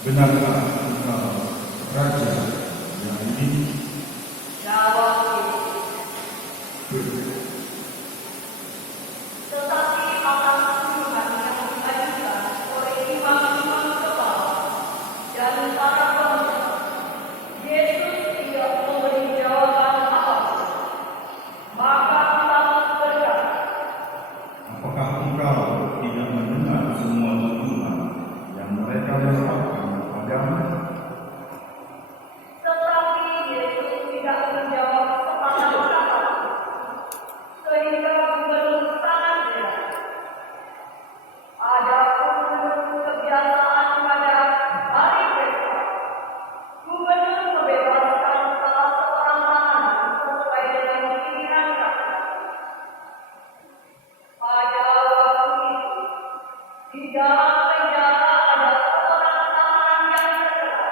Benarkah engkau raja yang ini? Jawab Yesus. Tetapi akan tuduhan yang diajukan oleh imam-imam kepala dan para pemuka, Yesus tidak memberi jawaban apapun. Maka Pilatus berkata, Apakah engkau tidak mendengar semua tuduhan yang mereka letakkan padamu? tetapi Yesus tidak menjawab sepatah kata, sehingga gubernur sangat heran. Adapun menurut kebiasaan pada hari Pesta, gubernur membebaskan salah seorang tahanan sesuai dengan keinginan rakyat. Pada waktu itu, di dalam penjara ada seorang tahanan yang terkenal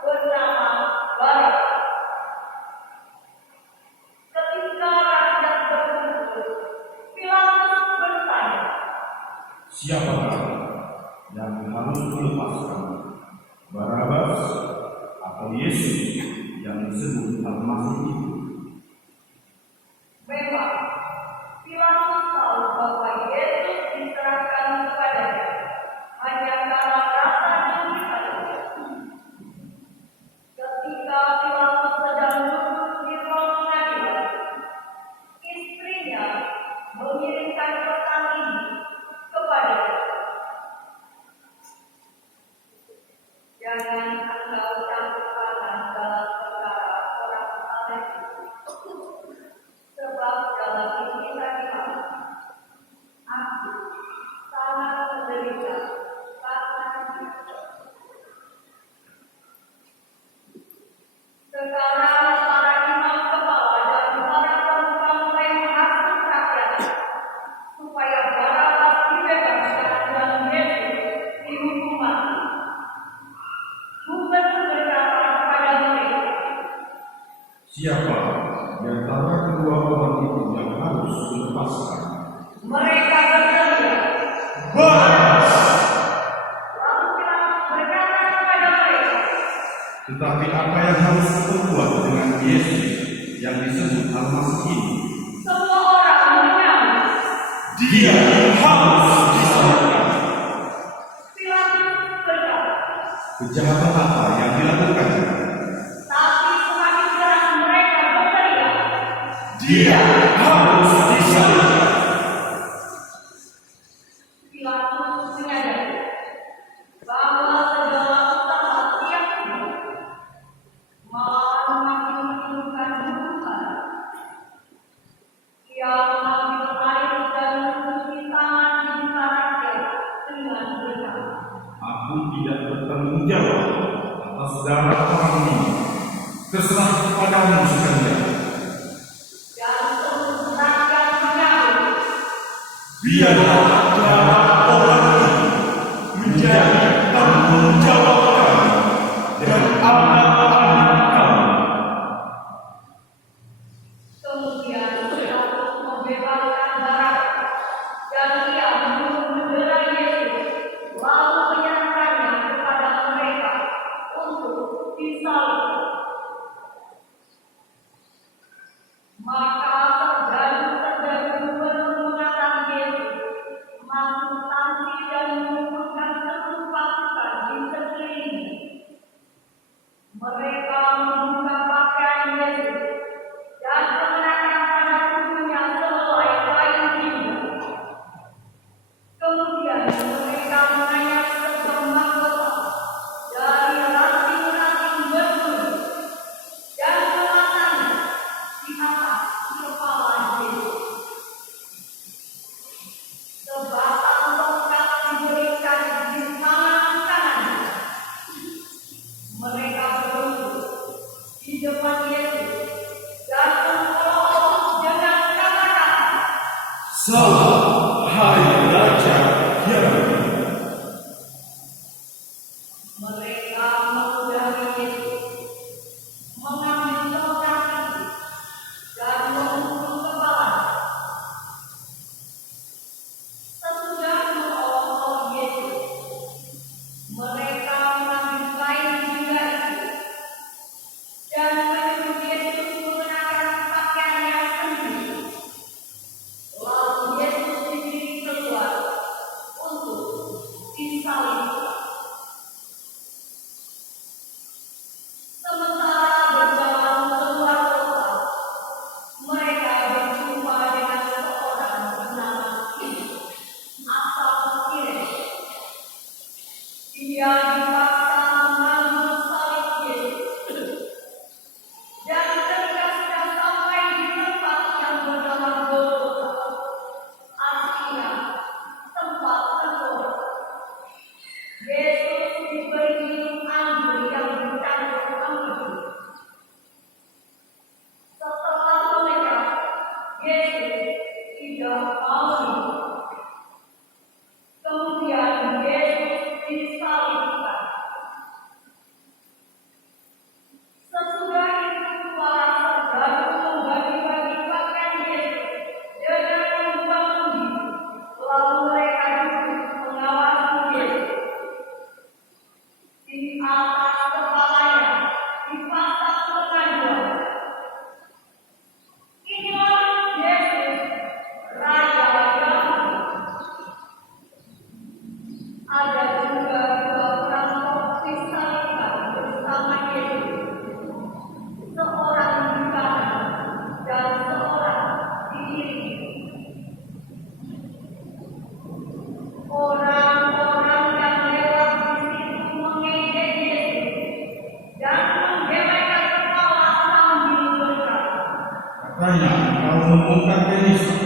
bernama Barabas. Ketika rakyat berkumpul, Pilatus bertanya, Siapakah yang harus dilepaskan? Barabas atau Yesus yang disebut Al-Masih itu? memang Pilatus tahu bahwa Yesus diserahkan kepadanya hanya karena rasa dengki saja. Ketika Pilatus sedang duduk di ruang pengadilan, istrinya mengirimkan pesan ini kepadanya. Jangan engkau campur tangan dalam perkara orang saleh itu, sebab dalam ini tadi malam aku sangat menderita karena dia. Sekarang para imam kepala dan para pemuka mulai menghasut rakyat supaya Barabas dibebaskan dan Yesus dihukum mati. Gubernur berkata kepada mereka, Siapa di antara kedua orang itu yang harus dilepaskan? mereka berteriak. Barabas! Lalu Pilatus berkata kepada mereka, Tetapi apa yang harus diperbuat dengan Yesus yang disebut Al-Masih ini? semua orang menyaut. Dia harus disalibkan. Pilatus berkata, Kejahatan apa yang dilakukan? tapi semakin keras mereka berteriak. Dia harus disalibkan. Pilatus menyadari bahwa segala usaha tiap ini malah makin menunjukkan hubungan. Ia mengambil air dan mencuci tangan di muka rakyat dengan berkata, Aku tidak bertanggung jawab atas darah orang ini. Terserah kepadamu sekalian. dan seluruh rakyat menyaut. Biarlah darah orang ini menjadi tanggung jawab kami dan anak-anak kami. Kemudian Pilatus membebaskan Barabas dan ia menyuruh mendera Yesus, lalu menyerahkannya kepada mereka untuk disalibkan. Maka serda-serda gubernur mengatakan Yesus Salam, hai Raja Yahudi. Mereka menggudari Yesus, mengambil tongkat itu, dan memukul kepalanya. Sesudah mengolok-olok Yesus, mereka mengambil kain gila itu dan menyuruh Yesus mengenakan pakaiannya sendiri. Lalu Yesus dibidik keluar untuk disalibkan. Sementara berjalan keluar kota, mereka berjumpa dengan seorang bernama Simon, asal Kirene. Dia dipaksa mengambil salib Yesus, dan ketika sudah sampai di tempat yang bernama Golgota, artinya tempat tengkorak, Yesus diberi minum anggur yang bercampur empedu. Setelah mendengar, Yesus tidak mau minum. Kemudian Yesus disalibkan. Sesudah itu para serdadu membagi-bagi pakaian Yesus dengan membangun diri. Lalu mereka duduk mengawasi Yesus. Di atas kepalanya dipasang pengaduan. Inilah Yesus, Raja Yahudi. Ada juga dua perampok disalibkan bersama Yesus, seorang di kanan dan seorang di kiri. Orang-orang yang lewat di situ mengejek Yesus dan menggelengkan kepala sambil berkata, Katanya, kau membongkar Kanisa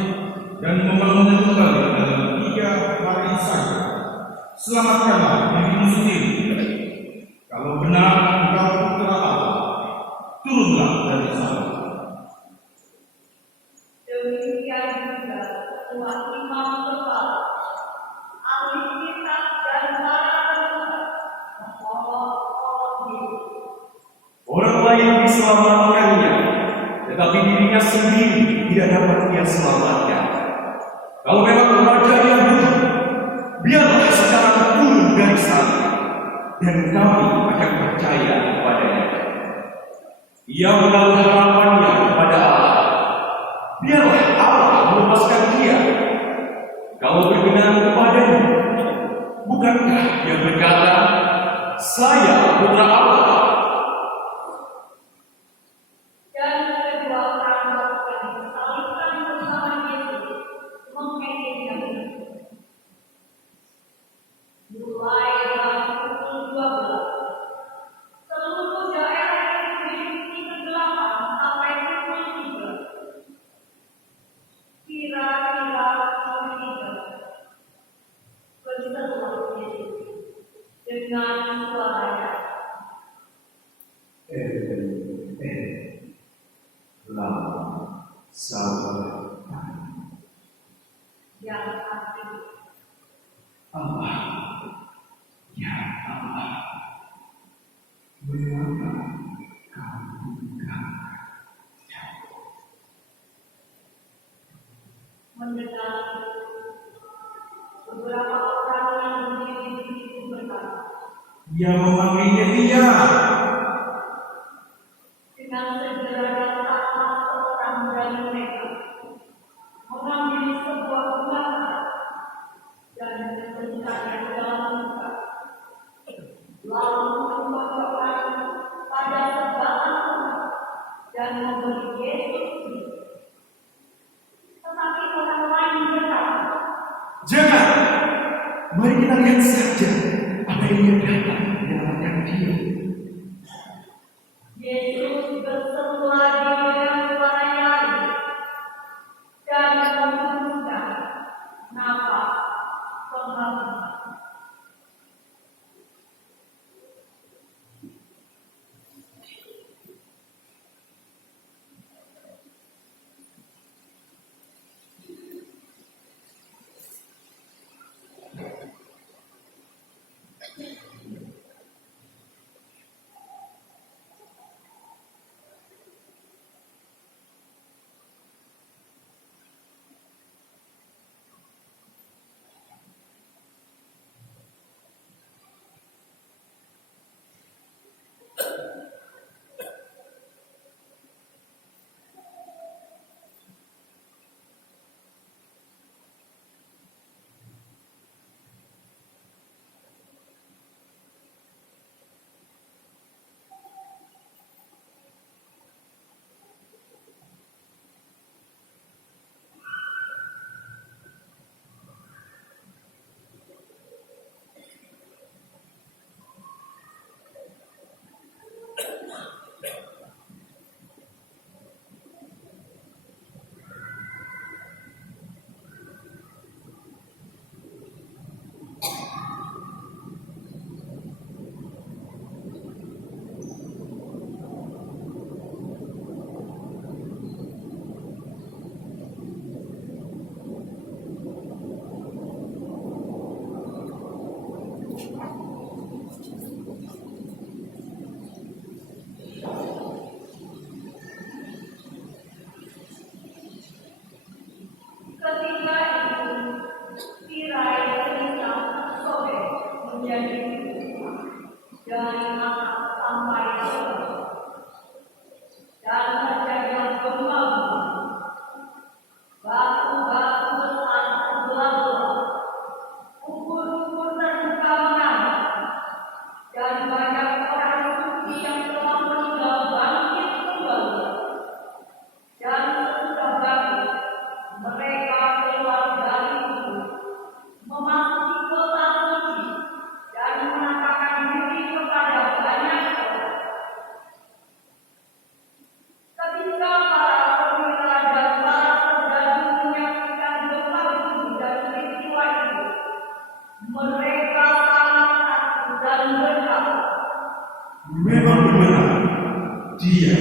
dan membangunnya kembali dalam 3 hari saja. Selamatkanlah dirimu sendiri. Kalau benar engkau putra Allah, turunlah dari sana. demikian juga ketua imam kepala, ahli kitab dan para pemuka mengolok-olok Yesus. Orang lain diselamatkannya, tetapi dirinya sendiri tidak dapat ia selamatkan. Kalau memang Raja Yahudi, biarlah sekarang turun dari sana, dan kami akan percaya kepadanya. Ia menaruh harapannya kepada Allah. Biarlah Allah melepaskan dia. Kalau berkenan kepadanya, bukankah dia berkata, "Saya putra Allah"? Dan kedua perampok yang disalibkan bersama Yesus mengejeknya. Mulai dari pukul 12, seluruh daerah itu diikuti kegelapan sampai pukul 3. Kira-kira pukul 3, berserulah Yesus dengan suaranya. Lama sabar Yang artinya, Allah, ya Allah, mengapa kau tinggalkan aku? mendengar beberapa orang yang berdiri di situ berkata, Dia memanggilnya dia. dengan segera datanglah seorang dari mereka, mengambil sebuah bunga dan menyimpannya ke dalam muka, lalu memotongkan pada sebalan bunga dan memberi Yesus itu. Tetapi orang lain berkata, Jangan, mari kita lihat saja apa yang dia datang menyelamatkan dia. Yesus berseru lagi dengan suara nyaring dan menghembuskan nafas penghabisan. dari atas sampai bawah. Dan terjadilah gempa bumi. Batu-batu besar terbelah-belah. Kubur-kubur terbuka menambah. Dan banyak orang suci yang telah meninggal bangkit kembali. Dan sesudah bangkit, mereka keluar dari kubur, memasuki kota suci, dan menampakkan diri kepada banyak orang. Ketika para perwira dan para perdana menyaksikan gempa bumi dan peristiwa itu, mereka sangat takut dan berkata, Memang benar, dia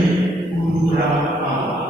putra Allah.